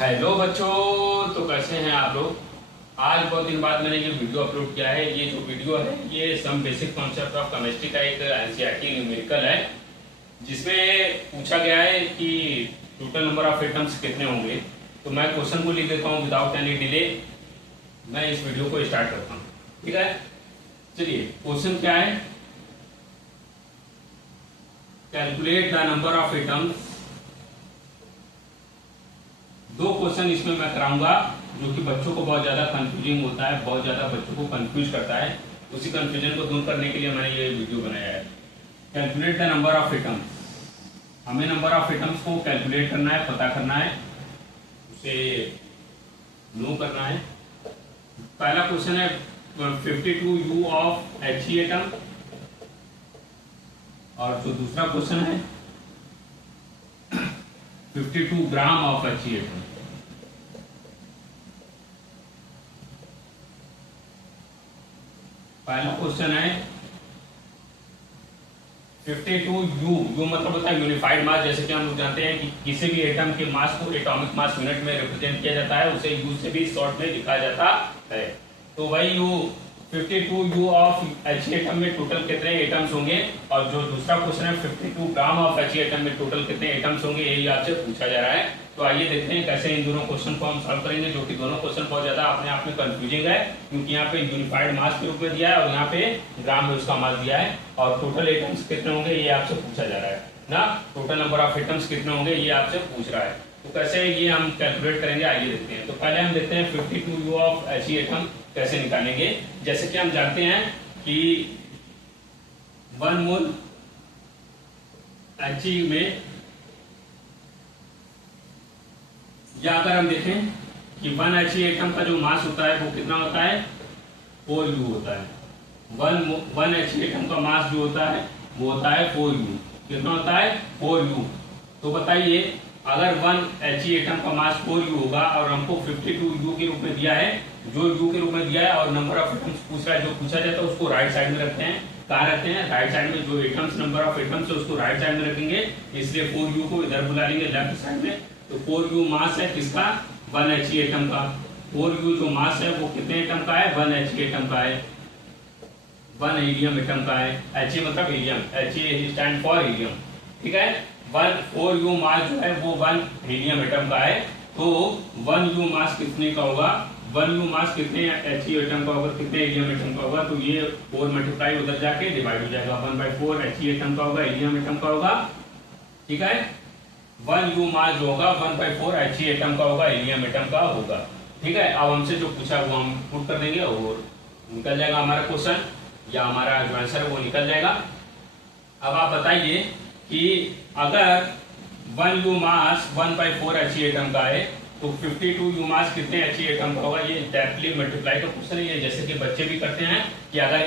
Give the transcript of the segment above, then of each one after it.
Hello बच्चों, तो कैसे हैं आप लोग। आज बहुत दिन बाद मैंने ये वीडियो अपलोड किया है। ये जो वीडियो है ये some basic concept of chemistry का एक एनसीईआरटी न्यूमेरिकल है, जिसमें पूछा गया है कि टोटल नंबर ऑफ एटम्स कितने होंगे। तो मैं क्वेश्चन को लिख देता हूँ विदाउट एनी डिले। मैं इस वीडियो को स्टार्ट करता हूँ, ठीक है। चलिए, क्वेश्चन क्या है, calculate the number of atoms. दो क्वेश्चन इसमें मैं कराऊंगा जो कि बच्चों को बहुत ज्यादा कंफ्यूजिंग होता है, बहुत ज्यादा बच्चों को कंफ्यूज करता है। उसी कंफ्यूजन को दूर करने के लिए मैंने ये वीडियो बनाया है। Calculate the number of atoms, हमें नंबर ऑफ एटम्स को कैलकुलेट करना है, पता करना है, उसे नो करना है। पहला क्वेश्चन है 52 U ऑफ He एटम, और जो दूसरा क्वेश्चन है 52 ग्राम ऑफ He एटम। पहला क्वेश्चन है 52 U मतलब होता है यूनिफाइड मास। जैसे कि हम लोग जानते हैं कि किसी भी एटम के मास को एटॉमिक मास यूनिट में रिप्रेजेंट किया जाता है, उसे U से भी शॉर्ट में लिखा जाता है। तो वही 52 U ऑफ He एटम में टोटल कितने एटम्स होंगे, और जो दूसरा क्वेश्चन है 52 ग्राम ऑफ He एटम में टोटल कितने एटम्स होंगे, यही आपसे पूछा जा रहा है। तो आइए देखते हैं कैसे इन दोनों क्वेश्चन को हम सॉल्व करेंगे, जो कि दोनों क्वेश्चन बहुत ज्यादा अपने आप में कंफ्यूजिंग है, क्योंकि यहाँ पे यूनिफाइड मास के रूप में दिया है और यहाँ पे ग्राम में उसका मास दिया है, और टोटल एटम्स कितने होंगे ये आपसे पूछा जा रहा है ना। टोटल नंबर ऑफ एटम्स कितने होंगे ये आपसे पूछ रहा है। तो कैसे ये हम कैलकुलेट करेंगे, आइए देखते हैं। तो पहले हम देखते हैं 52 U ऑफ He एटम कैसे निकालेंगे। जैसे कि हम जानते हैं कि 1 मोल He में, या अगर हम देखें कि 1 He एटम का जो मास होता है वो कितना होता है, 4U होता है। 1 He एटम का मास जो होता है वो होता है 4U। कितना होता है, 4U। तो बताइए, अगर 1 He एटम का मास 4U होगा और हमको 52 U के रूप में दिया है, जो U के रूप में दिया है, और नंबर ऑफ एटम्स पूछ रहा है, जो पूछा जाता है उसको राइट साइड में रखते हैं। कहाँ रखते हैं, राइट साइड में। जो एटम्स नंबर ऑफ एटम्स है उसको राइट साइड में रखेंगे, इसलिए 4U को इधर बुला लेंगे लेफ्ट साइड में। तो 4U मास है किसका, 1 He एटम का। 4U जो मास है वो कितने एटम का है, 1 He एटम का है, 1 हीलियम एटम का है। He मतलब helium, He stand for helium, ठीक है। 4U मास जो है वो 1 हीलियम एटम का है। तो 1U मास कितने का होगा, 1U मास कितने He एटम का होगा, कितने हीलियम एटम का होगा। तो ये 4 मल्टीप्लाई उधर जाके डिवाइड हो जाएगा, 1/4 He एटम का होगा, हीलियम एटम का होगा, ठीक है। 1U मास जो होगा 1/4 He एटम का होगा, हीलियम एटम का होगा, ठीक है। अब हमसे जो पूछा वो हम पुट कर देंगे और निकल जाएगा हमारा क्वेश्चन, या हमारा जो आंसर है वो निकल जाएगा। अब आप बताइए कि अगर 1U मास 1/4 He एटम का है तो 52U मास कितने He एटम का होगा। ये डायरेक्टली मल्टीप्लाई का क्वेश्चन है, ये जैसे कि बच्चे भी करते हैं कि अगर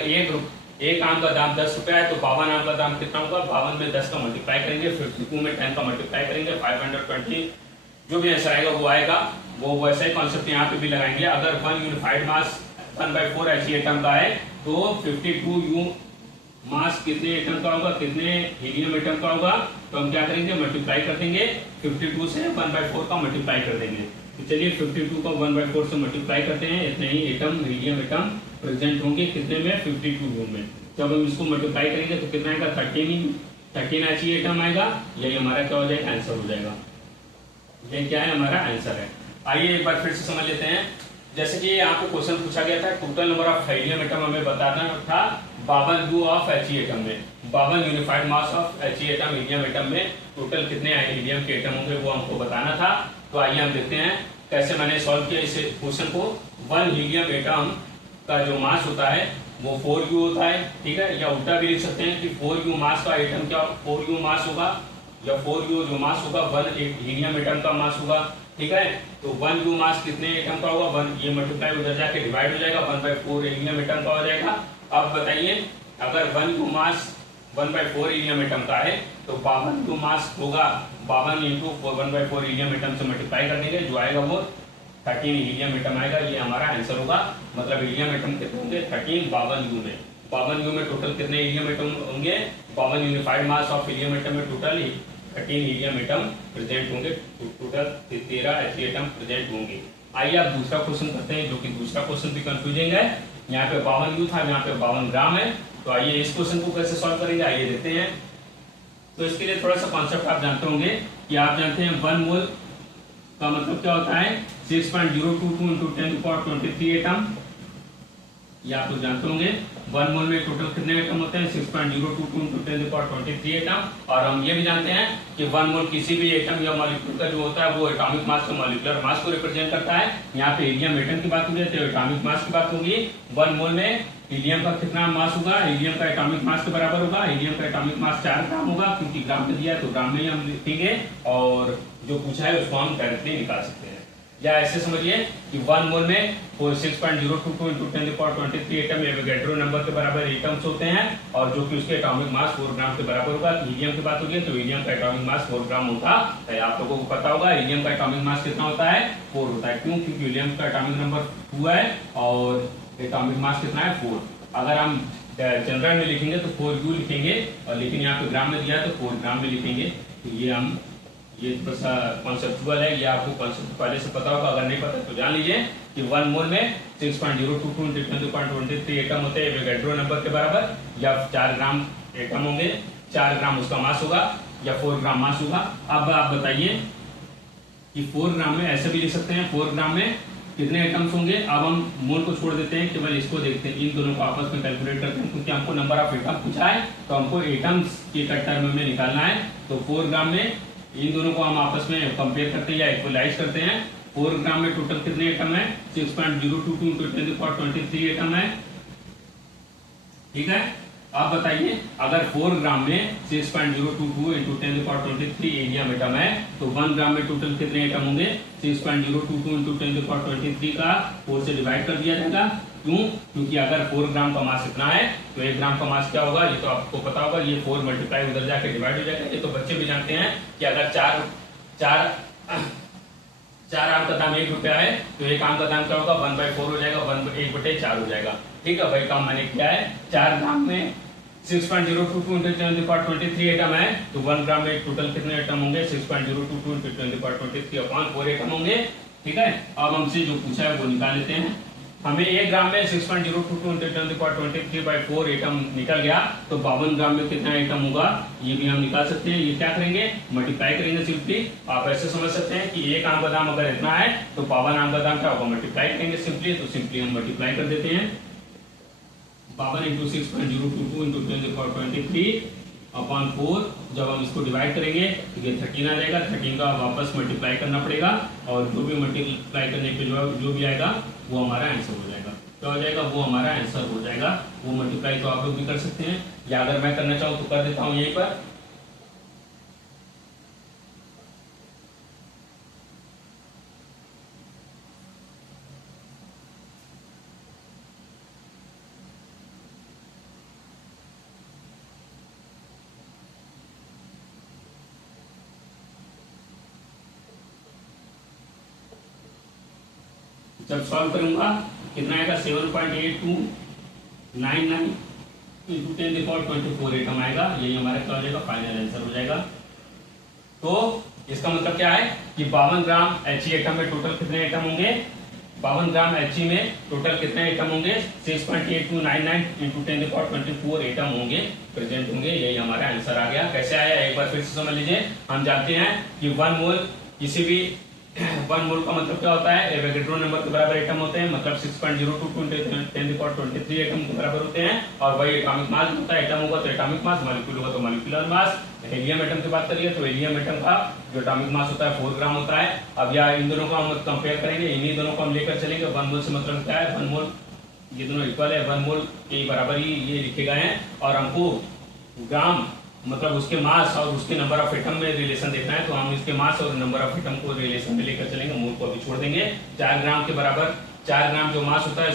एक आम का दाम 10 रुपया है तो 52 आम का दाम कितना होगा, 52 में 10 का मल्टीप्लाई करेंगे, 52 में 10 का मल्टीप्लाई करेंगे, 520 जो भी आंसर आएगा वो आएगा। वो वैसा ही कॉन्सेप्ट यहाँ पे भी लगाएंगे। अगर 1 यूनिफाइड मास 1/4 He एटम का है तो 52U मास कितने एटम का होगा, कितने हीलियम एटम का होगा। तो हम क्या करेंगे, मल्टीप्लाई कर देंगे, 52 से 1/4 का मल्टीप्लाई कर देंगे। तो चलिए 52 को 1/4 से मल्टीप्लाई करते हैं, इतने ही एटम हीलियम एटम प्रेजेंट होंगे कितने में, 52U में। जब हम इसको मल्टीप्लाई करेंगे तो कितना आएगा, 13 He एटम आएगा। यही हमारा क्या हो जाएगा, आंसर हो जाएगा। ये क्या है, हमारा आंसर है। आइए एक बार फिर से समझ लेते हैं। जैसे कि यहाँ पे क्वेश्चन पूछा गया था, total number of helium atom हमें बताना था 52 U ऑफ He एटम में, 52 unified mass of He atom helium atom में टोटल कितने हीलियम के एटम होंगे वो हमको बताना था। तो आइए हम देखते हैं कैसे मैंने सॉल्व किया इस क्वेश्चन को। 1 हीलियम एटम का जो मास होता है वो 4U होता है, ठीक है। या उल्टा भी लिख सकते हैं कि 4U मास का एटम क्या 4U मास होगा, या 4U जो मास होगा 1 हीलियम एटम का मास होगा, ठीक है। तो 1U मास कितने एटम का होगा, 1, ये मल्टीप्लाई उधर जाके डिवाइड हो जाएगा, 1/4 हीलियम एटम का हो जाएगा। अब बताइए, अगर 1U मास 1/4 हीलियम एटम का है तो 52U मास होगा 52 इंटू 1/4 हीलियम एटम से मल्टीप्लाई कर देंगे, जो आएगा वो 13 हीलियम एटम आएगा। ये हमारा आंसर होगा। मतलब हीलियम एटम कितने होंगे, 13 52U में। 52U में टोटल कितने हीलियम एटम होंगे, 52 unified mass of helium atom में टोटल 13 हीलियम एटम प्रेजेंट होंगे, टोटल 13 He एटम प्रेजेंट होंगे। आइए अब दूसरा क्वेश्चन करते हैं, जो कि दूसरा क्वेश्चन भी कंफ्यूजिंग है। यहाँ पे 52 U था, यहाँ पे 52 ग्राम है। तो आइए इस क्वेश्चन को कैसे सॉल्व करेंगे, आइए देखते हैं। तो इसके लिए थोड़ा सा कॉन्सेप्ट आप जानते होंगे कि आप जानते हैं 1 मोल का मतलब क्या होता है 6.022 into 10⁻23 एटम। ये आप लोग जानते होंगे 1 मोल में टोटल कितने एटम होते हैं 6.022 into 10⁻23 एटम। और हम ये भी जानते हैं कि 1 मोल किसी भी एटम या मॉलिक्यूल का जो होता है वो एटॉमिक मास या मॉलिक्यूलर मास को रिप्रेजेंट करता है। यहाँ पे हीलियम एटम की बात होगी तो एटॉमिक मास की बात होगी। 1 मोल में हीलियम का कितना मास होगा, हीलियम का एटॉमिक मास के बराबर होगा। हीलियम का एटॉमिक मास 4 ग्राम होगा, क्योंकि ग्राम में दिया है तो ग्राम में ही हम लिखेंगे और जो पूछा है उसको हम डायरेक्टली निकाल सकते हैं। या ऐसे समझिए कि 1 मोल में 6.022 into 10⁻23 एटम एवोगैड्रो नंबर के बराबर एटम्स होते हैं, और जो कि उसके एटॉमिक मास 4 ग्राम के बराबर होगा। हीलियम की बात होगी तो हीलियम का एटॉमिक मास 4 ग्राम होता है। आप लोगों को पता होगा हीलियम का एटॉमिक मास कितना होता है 4 होता है। क्यों? क्योंकि हीलियम का एटॉमिक नंबर 2 है और एटॉमिक मास कितना है 4। अगर हम जनरल में लिखेंगे तो 4U लिखेंगे, और लेकिन यहाँ पे ग्राम में दिया है तो 4 ग्राम में लिखेंगे। तो ये थोड़ा सा कॉन्सेप्चुअल है, ये आपको कॉन्सेप्ट पहले से पता होगा। अगर नहीं पता तो जान लीजिए कि 1 मोल में 6.022 into 10⁻23 एटम होते हैं एवोगैड्रो नंबर के बराबर, या 4 ग्राम एटम होंगे, 4 ग्राम उसका मास होगा, या 4 ग्राम मास होगा। अब आप बताइए कि 4 ग्राम में ऐसे भी लिख सकते हैं 4 ग्राम में कितने एटम्स होंगे। अब हम मोल को छोड़ देते हैं, केवल इसको देखते हैं, इन दोनों को आपस में कैलकुलेट करते हैं, क्योंकि हमको नंबर ऑफ एटम पूछा है तो हमको एटम्स के टर्म में निकालना है। तो 4 ग्राम में इन दोनों को हम आपस में कंपेयर करते हैं या इक्वलाइज करते हैं। 4 ग्राम में टोटल कितने एटम है 6.022 into 10⁻23 एटम है, ठीक है। आप बताइए अगर 4 ग्राम में 6.022 into 10⁻23 हीलियम एटम है तो 1 ग्राम में टोटल कितने एटम होंगे 6.022 into 10⁻23 का 4 से डिवाइड कर दिया जाएगा। क्यों? क्योंकि अगर 4 ग्राम का मास इतना है तो 1 ग्राम का मास क्या होगा, ये तो आपको पता होगा। ये 4 मल्टीप्लाई उधर जाके डिवाइड हो जाएगा। ये तो बच्चे भी जानते हैं कि अगर चार आम का दाम 1 रुपया है तो 1 आम का दाम क्या होगा 1/4 हो जाएगा, 1/4 हो जाएगा। ठीक है भाई, काम मैंने किया है। 4 ग्राम में 6.022 into 10⁻23 एटम है तो 1 ग्राम में टोटल कितने एटम होंगे 6.022 into 10⁻23 अपॉन 4 एटम होंगे, ठीक है। अब हमसे जो पूछा है वो निकाल लेते हैं। हमें 1 ग्राम में 6.022 into 10⁻23/4 एटम निकल गया, तो 52 ग्राम में कितना एटम होगा ये भी हम निकाल सकते हैं। ये क्या करेंगे मल्टीप्लाई करेंगे सिंपली। आप ऐसे समझ सकते हैं कि 1 आम का दाम अगर इतना है तो 52 आम का दाम क्या होगा मल्टीप्लाई करेंगे सिंपली। तो सिंपली हम मल्टीप्लाई कर देते हैं 52 into 6.022 into 10⁻23 अपॉन 4। जब हम इसको डिवाइड करेंगे तो ये 13 आ जाएगा। 13 का वापस मल्टीप्लाई करना पड़ेगा, और जो भी मल्टीप्लाई करने पे जो भी आएगा वो हमारा आंसर हो जाएगा। क्या हो जाएगा? वो हमारा आंसर हो जाएगा। वो मल्टीप्लाई तो आप लोग भी कर सकते हैं, या अगर मैं करना चाहूँ तो कर देता हूँ यहीं पर। जब सॉल्व करूंगा कितना आएगा 7.8299 into 10⁻24 एटम आएगा। यही हमारा क्या हो जाएगा फाइनल आंसर हो जाएगा। तो इसका मतलब क्या है कि 52 ग्राम He एटम में टोटल कितने एटम होंगे 52 ग्राम He में टोटल कितने एटम होंगे 6.8299 into 10⁻24 एटम होंगे प्रेजेंट होंगे। यही हमारा आंसर आ गया। कैसे आया एक बार फिर से समझ लीजिए। हम जानते हैं कि 1 मोल किसी भी 1 मोल का मतलब क्या होता है एवोगैड्रो नंबर के बराबर एटम होते हैं, मतलब 6.022 into 10⁻23 एटम के बराबर होते हैं। और वही एटॉमिक मास होता है, एटम होगा तो एटॉमिक मास, मॉलिक्यूल होगा तो मॉलिक्यूलर मास। हीलियम एटम की बात करिए तो हीलियम एटम का जो एटॉमिक मास होता है 4 ग्राम होता है। अब या इन दोनों को हम कंपेयर करेंगे, इन्हीं दोनों को हम लेकर चलेंगे। 1 मोल से मतलब क्या है 1 मोल ये दोनों इक्वल है, 1 मोल के बराबर ही ये लिखे गए हैं। और हमको ग्राम मतलब उसके मास और उसके नंबर ऑफ एटम में रिलेशन देखना है, तो हम इसके मास और नंबर ऑफ एटम को रिलेशन में लेकर चलेंगे। मोल को अभी छोड़ देंगे। 4 ग्राम के बराबर 4 ग्राम जो मास होता है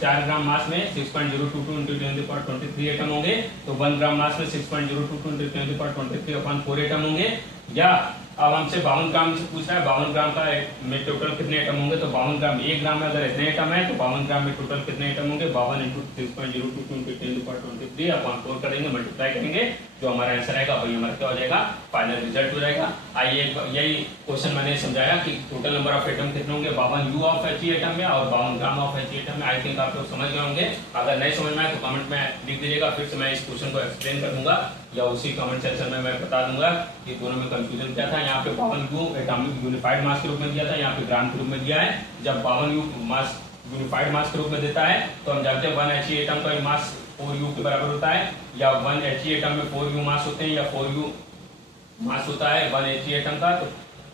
4 ग्राम मास में 6.022 into 10⁻23 एटम होंगे, तो 1 ग्राम मास में 6.022 into 10⁻23 अपॉन 4 एटम होंगे। या अब हमसे 52 ग्राम से पूछ रहा है 52 ग्राम का में टोटल कितने एटम होंगे, तो 52 ग्राम 1 ग्राम में अगर इतने एटम है तो 52 ग्राम में टोटल कितने एटम होंगे 52 into 6.022 into 10⁻23 अपॉन 4 करेंगे मल्टीप्लाई करेंगे जो हमारा आंसर आएगा वही हमारा क्या हो जाएगा, फाइनल रिजल्ट हो जाएगा। आइए यही क्वेश्चन मैंने समझाया कि टोटल नंबर ऑफ एटम कितने होंगे, 52 U ऑफ He एटम में और 52 ग्राम ऑफ He एटम में। आई थिंक आप लोग समझ गए होंगे। अगर नहीं समझ में आए तो कमेंट में लिख दीजिएगा, फिर से मैं इस क्वेश्चन को एक्सप्लेन कर दूंगा या उसी कमेंट सेक्शन में मैं बता दूंगा कि दोनों में कंफ्यूजन क्या था। यहाँ पे 52 U एटॉमिक यूनिफाइड मास के रूप में दिया था, यहाँ पे ग्राम के रूप में दिया है। जब 52 U मास यूनिफाइड मास के रूप में देता है तो हम जानते हैं 1 He एटम का मास 4U के बराबर होता है, या 1 He एटम में 4U मास होते हैं, या 4U मास होता है 1 He एटम का। तो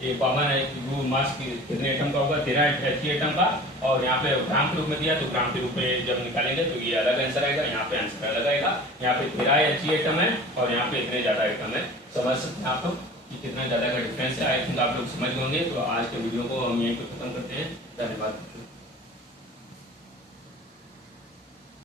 ये 52 U मास कितने एटम का होगा, 13 He एटम का। और यहाँ पे ग्राम के रूप में दिया तो ग्राम के रूप में जब निकालेंगे तो ये अलग आंसर आएगा, यहाँ पे आंसर अलग आएगा। यहाँ पे 13 He एटम है और यहाँ पे इतने ज्यादा एटम है। समझ सकते हैं आप लोग कि कितना ज्यादा का डिफरेंस है। आई थिंक आप लोग समझ होंगे। तो आज के वीडियो को हम यहीं पे खत्म करते हैं। धन्यवाद।